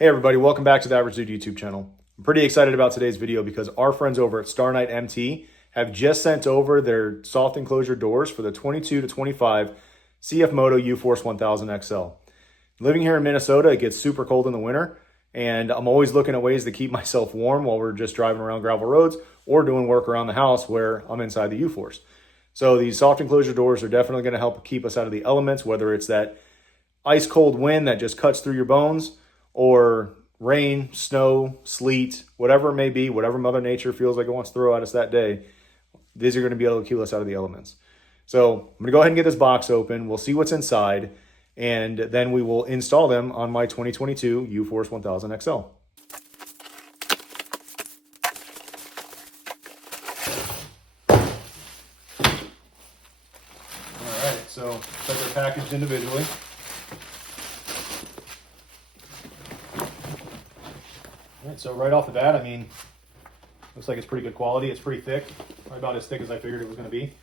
Hey everybody, welcome back to the Average Dude YouTube channel. I'm pretty excited about today's video because our friends over at StarKnightMT have just sent over their soft enclosure doors for the 22 to 25 CFMOTO UForce 1000 XL. Living here in Minnesota, it gets super cold in the winter, and I'm always looking at ways to keep myself warm while we're just driving around gravel roads or doing work around the house where I'm inside the UForce. So these soft enclosure doors are definitely going to help keep us out of the elements, whether it's that ice cold wind that just cuts through your bones, or rain, snow, sleet, whatever it may be, whatever Mother Nature feels like it wants to throw at us that day. These are going to be able to keep us out of the elements. So I'm going to go ahead and get this box open. We'll see what's inside, and then we will install them on my 2022 UForce 1000 XL. All right, so they're packaged individually. All right, so right off the bat, I mean, looks like it's pretty good quality. It's pretty thick, right about as thick as I figured it was going to be.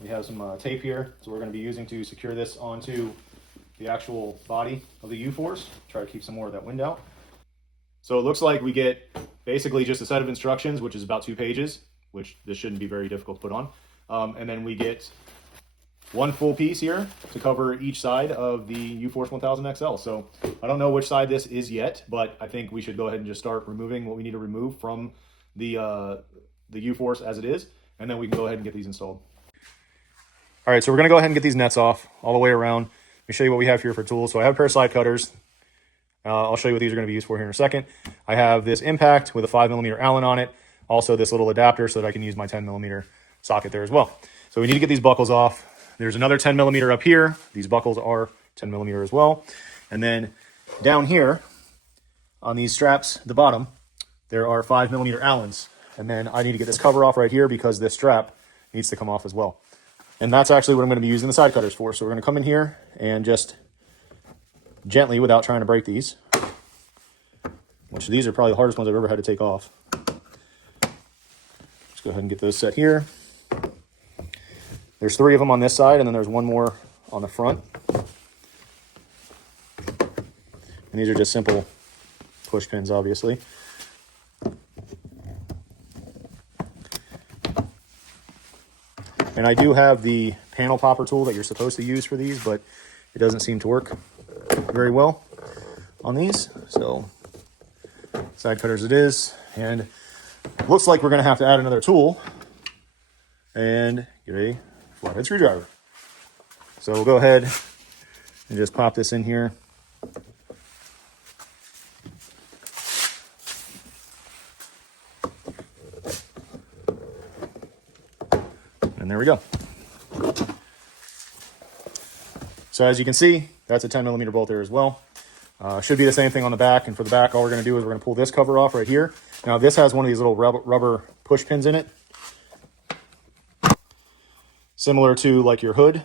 We have some tape here, so we're going to be using to secure this onto the actual body of the U-Force. Try to keep some more of that wind out. So it looks like we get basically just a set of instructions, which is about 2 pages, which this shouldn't be very difficult to put on. And then we get one full piece here to cover each side of the UForce 1000 XL. So I don't know which side this is yet, but I think we should go ahead and just start removing what we need to remove from the UForce as it is, and then we can go ahead and get these installed. All right, so we're gonna go ahead and get these nets off all the way around. Let me show you what we have here for tools. So I have a pair of slide cutters. I'll show you what these are gonna be used for here in a second. I have this impact with a 5mm Allen on it. Also this little adapter so that I can use my 10mm socket there as well. So we need to get these buckles off. There's another 10mm up here. These buckles are 10mm as well. And then down here on these straps at the bottom, there are 5mm Allens. And then I need to get this cover off right here because this strap needs to come off as well. And that's actually what I'm going to be using the side cutters for. So we're going to come in here and just gently, without trying to break these, which these are probably the hardest ones I've ever had to take off. Just go ahead and get those set here. There's 3 of them on this side, and then there's one more on the front. And these are just simple push pins, obviously. And I do have the panel popper tool that you're supposed to use for these, but it doesn't seem to work very well on these. So side cutters it is. And looks like we're going to have to add another tool and get a flathead screwdriver. So we'll go ahead and just pop this in here. And there we go. So as you can see, that's a 10mm bolt there as well. Should be the same thing on the back. And for the back, all we're going to do is we're going to pull this cover off right here. Now this has one of these little rubber push pins in it, similar to like your hood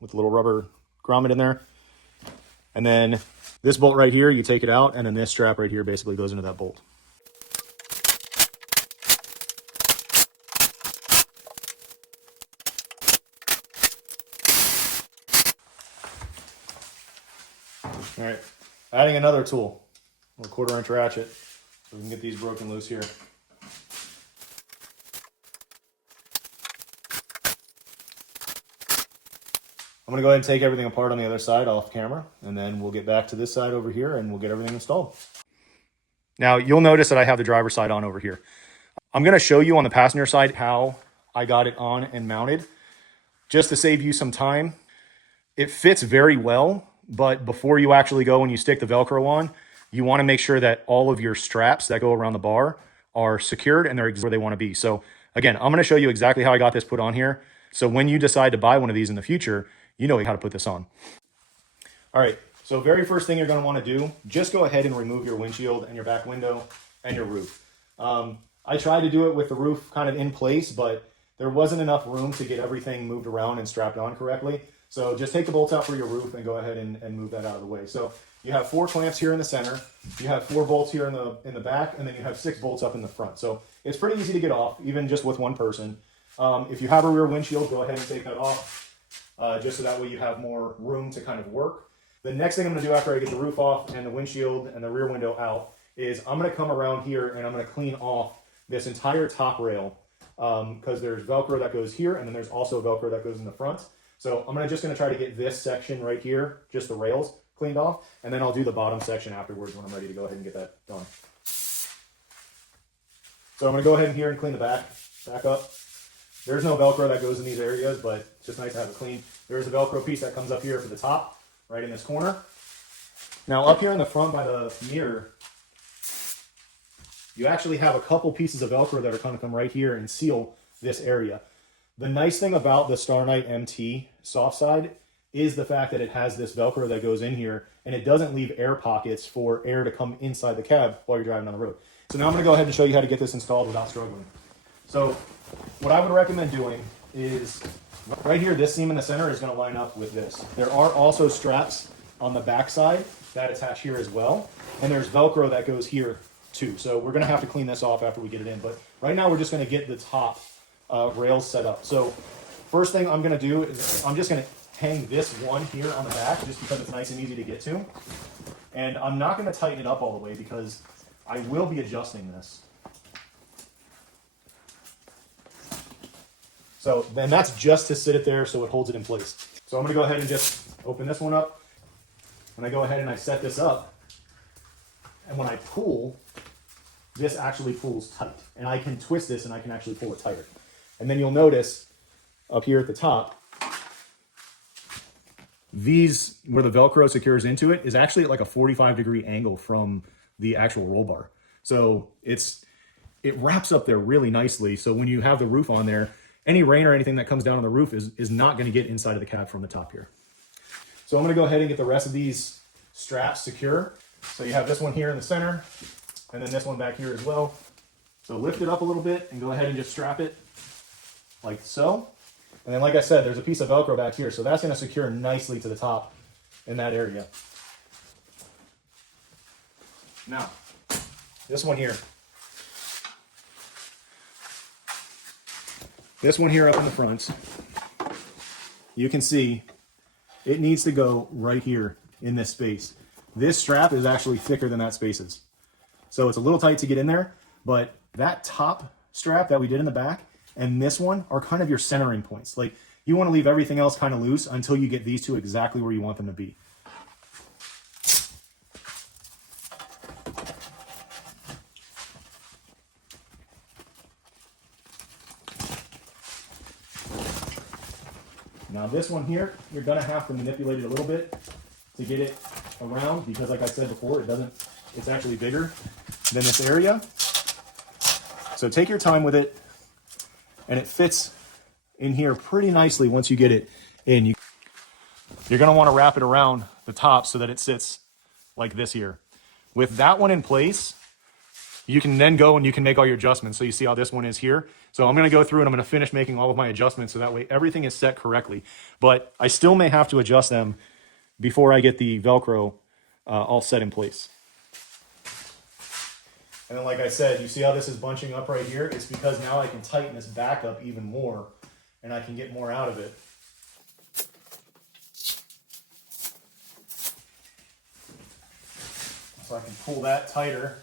with a little rubber grommet in there. And then this bolt right here, you take it out, and then this strap right here basically goes into that bolt. All right, adding another tool, a little 1/4-inch ratchet, so we can get these broken loose here. I'm going to go ahead and take everything apart on the other side off camera, and then we'll get back to this side over here and we'll get everything installed. Now, you'll notice that I have the driver's side on over here. I'm going to show you on the passenger side how I got it on and mounted, just to save you some time. It fits very well, but before you actually go and you stick the Velcro on, you want to make sure that all of your straps that go around the bar are secured and they're where they want to be. So again, I'm going to show you exactly how I got this put on here. So when you decide to buy one of these in the future, you know how to put this on. All right, so very first thing you're going to want to do, just go ahead and remove your windshield and your back window and your roof. I tried to do it with the roof kind of in place, but there wasn't enough room to get everything moved around and strapped on correctly. So just take the bolts out for your roof and go ahead and move that out of the way. So you have 4 clamps here in the center, you have 4 bolts here in the back, and then you have 6 bolts up in the front. So it's pretty easy to get off, even just with one person. If you have a rear windshield, go ahead and take that off, just so that way you have more room to kind of work. The next thing I'm going to do after I get the roof off and the windshield and the rear window out is I'm going to come around here and I'm going to clean off this entire top rail because there's Velcro that goes here and then there's also Velcro that goes in the front. So I'm just going to try to get this section right here, just the rails, cleaned off, and then I'll do the bottom section afterwards when I'm ready to go ahead and get that done. So I'm going to go ahead and here and clean the back up. There's no Velcro that goes in these areas, but it's just nice to have it clean. There's a Velcro piece that comes up here for the top, right in this corner. Now up here in the front by the mirror, you actually have a couple pieces of Velcro that are going to come right here and seal this area. The nice thing about the StarKnightMT soft side is the fact that it has this Velcro that goes in here and it doesn't leave air pockets for air to come inside the cab while you're driving on the road. So now I'm going to go ahead and show you how to get this installed without struggling. So what I would recommend doing is right here, this seam in the center is going to line up with this. There are also straps on the back side that attach here as well. And there's Velcro that goes here too. So we're going to have to clean this off after we get it in. But right now we're just going to get the top rails set up. So first thing I'm going to do is I'm just going to hang this one here on the back just because it's nice and easy to get to. And I'm not going to tighten it up all the way because I will be adjusting this. So then that's just to sit it there so it holds it in place. So I'm going to go ahead and just open this one up. When I go ahead and I set this up, and when I pull, this actually pulls tight. And I can twist this and I can actually pull it tighter. And then you'll notice up here at the top, these, where the Velcro secures into it, is actually at like a 45-degree angle from the actual roll bar. So it wraps up there really nicely. So when you have the roof on there, any rain or anything that comes down on the roof is not going to get inside of the cab from the top here. So I'm going to go ahead and get the rest of these straps secure. So you have this one here in the center, and then this one back here as well. So lift it up a little bit and go ahead and just strap it like so. And then like I said, there's a piece of Velcro back here, so that's going to secure nicely to the top in that area. Now, this one here. This one here up in the front, you can see it needs to go right here in this space. This strap is actually thicker than that space is. So it's a little tight to get in there, but that top strap that we did in the back and this one are kind of your centering points. Like you want to leave everything else kind of loose until you get these two exactly where you want them to be. Now this one here, you're going to have to manipulate it a little bit to get it around because like I said before, it's actually bigger than this area. So take your time with it and it fits in here pretty nicely once you get it in. You're going to want to wrap it around the top so that it sits like this here. With that one in place, you can then go and you can make all your adjustments. So you see how this one is here. So I'm going to go through and I'm going to finish making all of my adjustments so that way everything is set correctly. But I still may have to adjust them before I get the Velcro all set in place. And then like I said, you see how this is bunching up right here? It's because now I can tighten this back up even more and I can get more out of it. So I can pull that tighter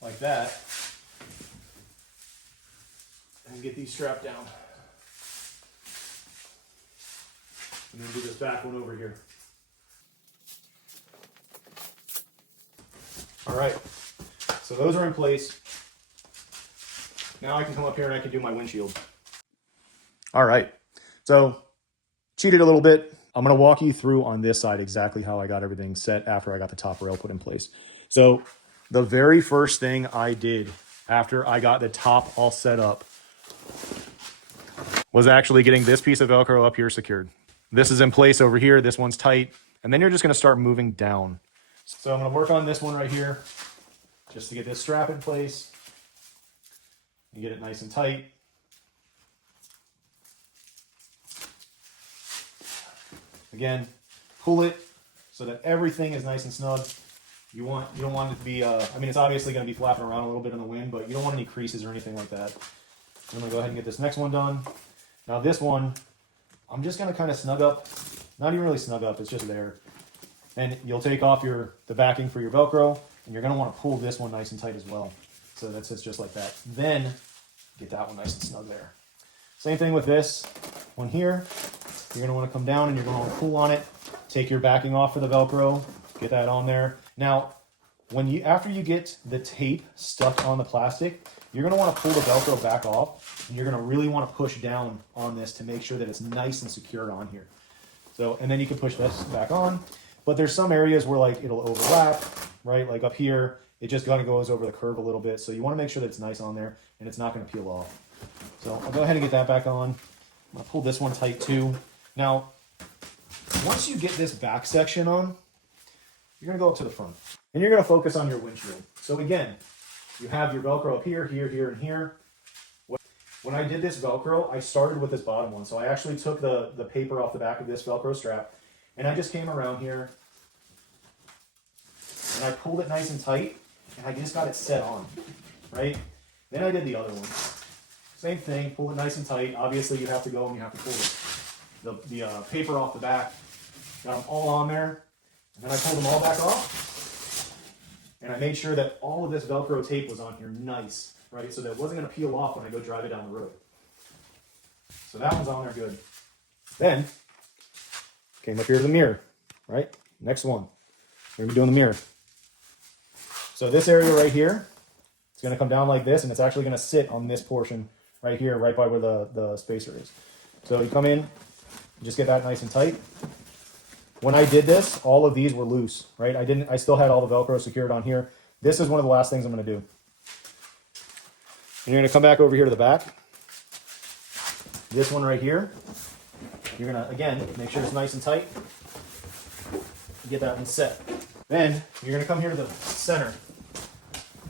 like that and get these strapped down. And then do this back one over here. All right, so those are in place. Now I can come up here and I can do my windshield. All right, so cheated a little bit. I'm gonna walk you through on this side exactly how I got everything set after I got the top rail put in place. So the very first thing I did after I got the top all set up was actually getting this piece of Velcro up here secured. This is in place over here, this one's tight, and then you're just gonna start moving down. So I'm gonna work on this one right here, just to get this strap in place and get it nice and tight. Again, pull it so that everything is nice and snug. You don't want it to be, I mean, it's obviously going to be flapping around a little bit in the wind, but you don't want any creases or anything like that. I'm going to go ahead and get this next one done. Now this one, I'm just going to kind of snug up, not even really snug up, it's just there. And you'll take off the backing for your Velcro, and you're going to want to pull this one nice and tight as well. So that sits just like that. Then get that one nice and snug there. Same thing with this one here. You're going to want to come down and you're going to want to pull on it. Take your backing off for the Velcro. Get that on there. Now, after you get the tape stuck on the plastic, you're going to want to pull the Velcro back off, and you're going to really want to push down on this to make sure that it's nice and secure on here. So, and then you can push this back on. But there's some areas where like it'll overlap, right? Like up here, it just kind of goes over the curve a little bit. So you want to make sure that it's nice on there and it's not going to peel off. So I'll go ahead and get that back on. I'm going to pull this one tight too. Now, once you get this back section on, you're going to go up to the front and you're going to focus on your windshield. So again, you have your Velcro up here, here, here, and here. When I did this Velcro, I started with this bottom one. So I actually took the paper off the back of this Velcro strap, and I just came around here and I pulled it nice and tight, and I just got it set on, right? Then I did the other one. Same thing, pull it nice and tight. Obviously you have to go and you have to pull the paper off the back. Got them all on there, and then I pulled them all back off, and I made sure that all of this Velcro tape was on here nice, right? So that it wasn't gonna peel off when I go drive it down the road. So that one's on there good. Then, came up here to the mirror, right? Next one, we're gonna be doing the mirror. So this area right here, it's gonna come down like this, and it's actually gonna sit on this portion right here, right by where the spacer is. So you come in, you just get that nice and tight. When I did this, all of these were loose, right? I still had all the Velcro secured on here. This is one of the last things I'm gonna do. And you're gonna come back over here to the back. This one right here, you're gonna, again, make sure it's nice and tight. Get that one set. Then you're gonna come here to the center,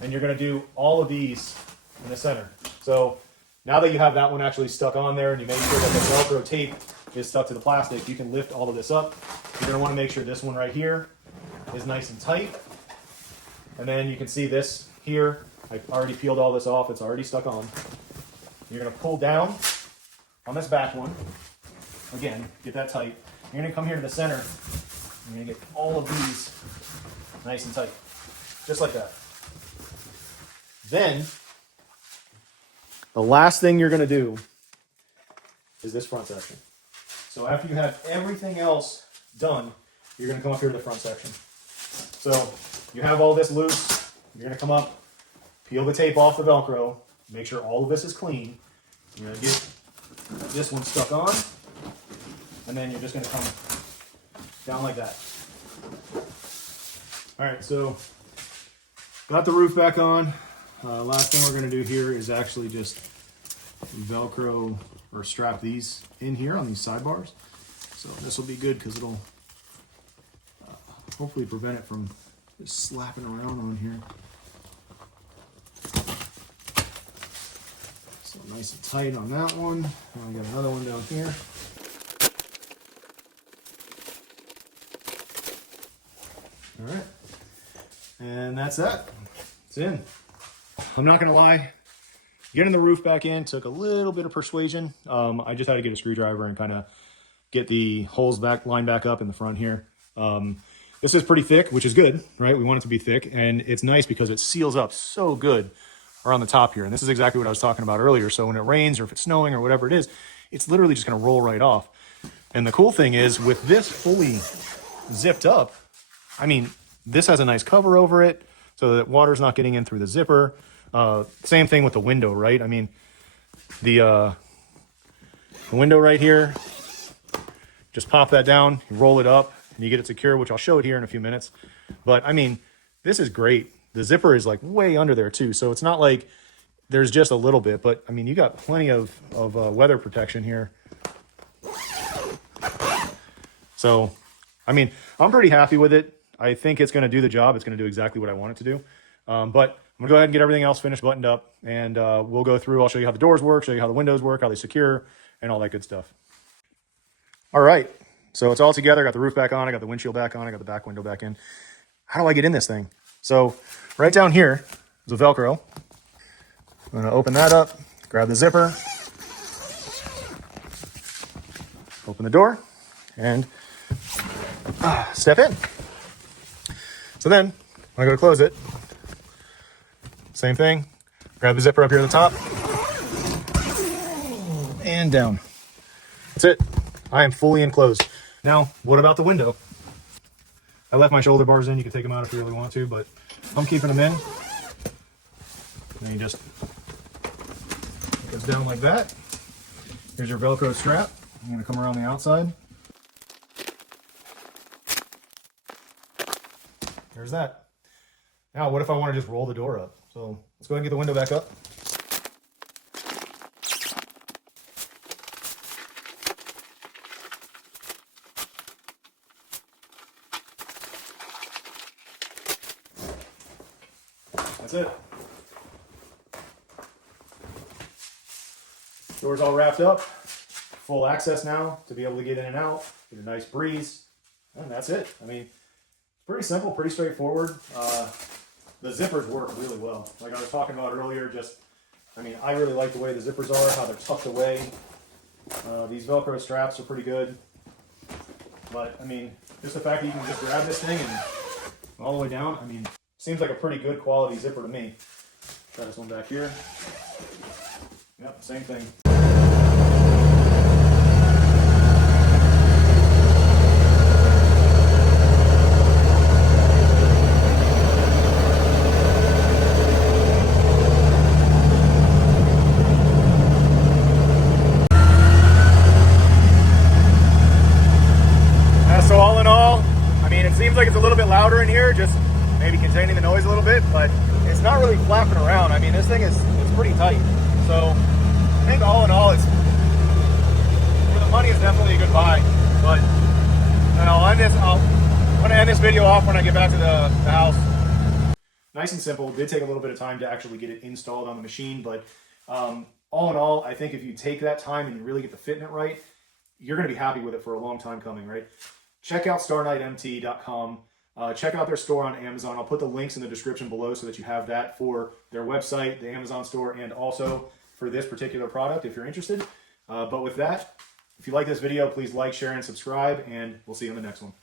and you're gonna do all of these in the center. So now that you have that one actually stuck on there, and you make sure that the Velcro tape is stuck to the plastic, you can lift all of this up. You're gonna wanna make sure this one right here is nice and tight. And then you can see this here, I've already peeled all this off, it's already stuck on. You're gonna pull down on this back one. Again, get that tight. You're gonna come here to the center. You're gonna get all of these nice and tight, just like that. Then, the last thing you're gonna do is this front section. So after you have everything else done, you're gonna come up here to the front section. So you have all this loose, you're gonna come up, peel the tape off the Velcro, make sure all of this is clean. You're gonna get this one stuck on, and then you're just gonna come down like that. All right, so got the roof back on. Last thing we're gonna do here is actually just Velcro or strap these in here on these sidebars. So this will be good because it'll hopefully prevent it from just slapping around on here. So nice and tight on that one. I got another one down here. All right, and that's that. It's in. I'm not gonna lie, getting the roof back in took a little bit of persuasion. I just had to get a screwdriver and kind of get the holes lined back up in the front here. This is pretty thick, which is good, right? We want it to be thick, and it's nice because it seals up so good around the top here. And this is exactly what I was talking about earlier. So when it rains or if it's snowing or whatever it is, it's literally just gonna roll right off. And the cool thing is with this fully zipped up, I mean, this has a nice cover over it so that water's not getting in through the zipper. Same thing with the window, right? I mean, the window right here, just pop that down, you roll it up, and you get it secure, which I'll show it here in a few minutes. But I mean, this is great. The zipper is like way under there too. So it's not like there's just a little bit, but I mean, you got plenty of weather protection here. So, I mean, I'm pretty happy with it. I think it's going to do the job. It's going to do exactly what I want it to do. But I'm going to go ahead and get everything else finished, buttoned up, and we'll go through. I'll show you how the doors work, show you how the windows work, how they secure, and all that good stuff. All right. So it's all together. I got the roof back on. I got the windshield back on. I got the back window back in. How do I get in this thing? So right down here is a Velcro. I'm going to open that up, grab the zipper, open the door, and step in. So then when I go to close it, same thing. Grab the zipper up here at the top and down. That's it. I am fully enclosed. Now, what about the window? I left my shoulder bars in. You can take them out if you really want to, but I'm keeping them in. And you just, it goes down like that. Here's your Velcro strap. I'm going to come around the outside. There's that. Now, what if I want to just roll the door up? So let's go ahead and get the window back up. That's it. Door's all wrapped up. Full access now to be able to get in and out. Get a nice breeze. And that's it. I mean, pretty simple, pretty straightforward. The zippers work really well. Like I was talking about earlier, I mean, I really like the way the zippers are, how they're tucked away. These Velcro straps are pretty good. But, I mean, just the fact that you can just grab this thing and all the way down, I mean, seems like a pretty good quality zipper to me. Try this one back here. Yep, same thing. So all in all, I mean, it seems like it's a little bit louder in here, just maybe containing the noise a little bit, but it's not really flapping around. I mean, this thing it's pretty tight. So I think all in all, it's for the money, it's definitely a good buy. But I'm going to end this video off when I get back to the house. Nice and simple. It did take a little bit of time to actually get it installed on the machine, but all in all, I think if you take that time and you really get the fitment right, you're going to be happy with it for a long time coming, right? Check out StarKnightMT.com. Check out their store on Amazon. I'll put the links in the description below so that you have that for their website, the Amazon store, and also for this particular product if you're interested. But with that, if you like this video, please like, share, and subscribe, and we'll see you in the next one.